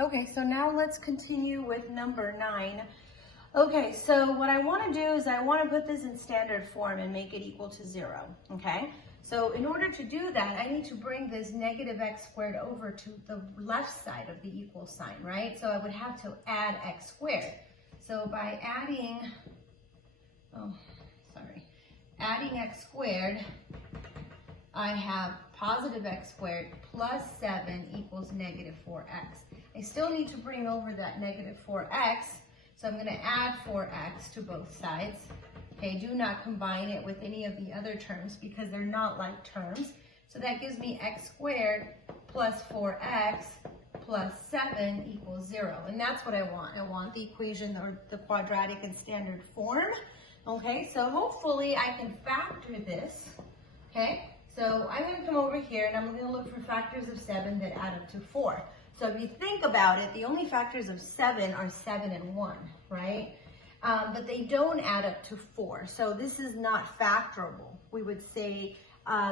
Okay, so now let's continue with number 9. Okay, so what I want to do is I want to put this in standard form and make it equal to 0, okay? So in order to do that, I need to bring this negative x squared over to the left side of the equal sign, right? So I would have to add x squared. So by adding x squared, I have positive x squared plus 7 equals negative 4x. I still need to bring over that negative 4x, so I'm going to add 4x to both sides. Okay, do not combine it with any of the other terms because they're not like terms. So that gives me x squared plus 4x plus 7 equals 0. And that's what I want. I want the equation or the quadratic in standard form. Okay, so hopefully I can factor this. Okay, so I'm going to come over here and I'm going to look for factors of 7 that add up to 4. So if you think about it, the only factors of 7 are 7 and 1, right? But they don't add up to 4. So this is not factorable. We would say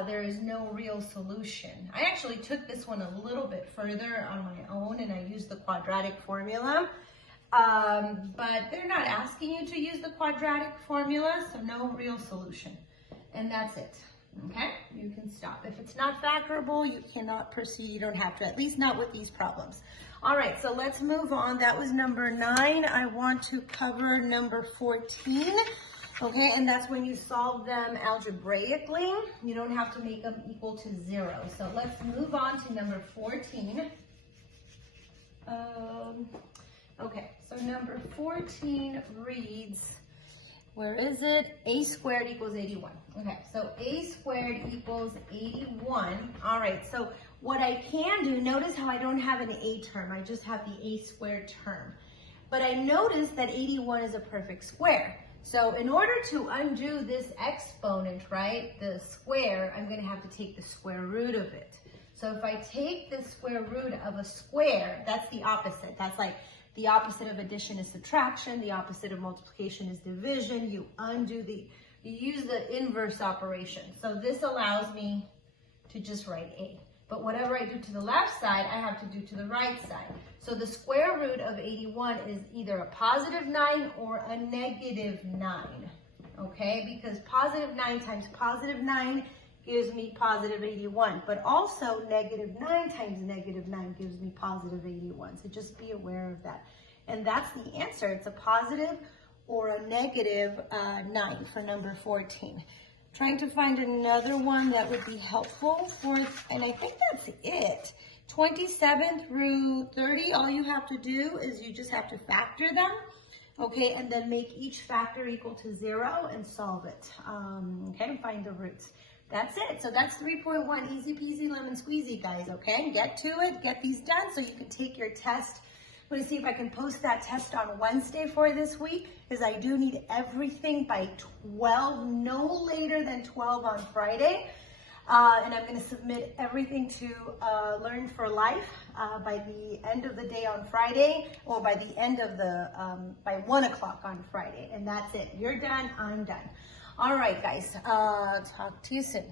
there is no real solution. I actually took this one a little bit further on my own and I used the quadratic formula. But they're not asking you to use the quadratic formula, so no real solution. And that's it. Okay, you can stop. If it's not factorable, you cannot proceed. You don't have to, at least not with these problems. All right, so let's move on. That was number 9. I want to cover number 14. Okay, and that's when you solve them algebraically. You don't have to make them equal to 0. So let's move on to number 14. Okay, so number 14 reads, where is it? A squared equals 81. Okay, so a squared equals 81. All right, so what I can do, notice how I don't have an a term. I just have the a squared term. But I notice that 81 is a perfect square. So in order to undo this exponent, right, the square, I'm going to have to take the square root of it. So if I take the square root of a square, that's the opposite. That's like the opposite of addition is subtraction. The opposite of multiplication is division. You use the inverse operation. So this allows me to just write a. But whatever I do to the left side, I have to do to the right side. So the square root of 81 is either a positive 9 or a negative 9. Okay, because positive 9 times positive 9 gives me positive 81, but also negative 9 times negative 9 gives me positive 81. So just be aware of that. And that's the answer. It's a positive or a negative 9 for number 14. Trying to find another one that would be helpful for, and I think that's it. 27 through 30, all you have to do is you just have to factor them. Okay, and then make each factor equal to 0 and solve it. Okay, and find the roots. That's it. So that's 3.1, easy peasy lemon squeezy, guys, okay? Get to it, get these done so you can take your test. I'm going to see if I can post that test on Wednesday for this week, because I do need everything by 12, no later than 12 on Friday. And I'm going to submit everything to Learn for Life by the end of the day on Friday, or by the end of the, by 1 o'clock on Friday. And that's it. You're done, I'm done. All right, guys, talk to you soon.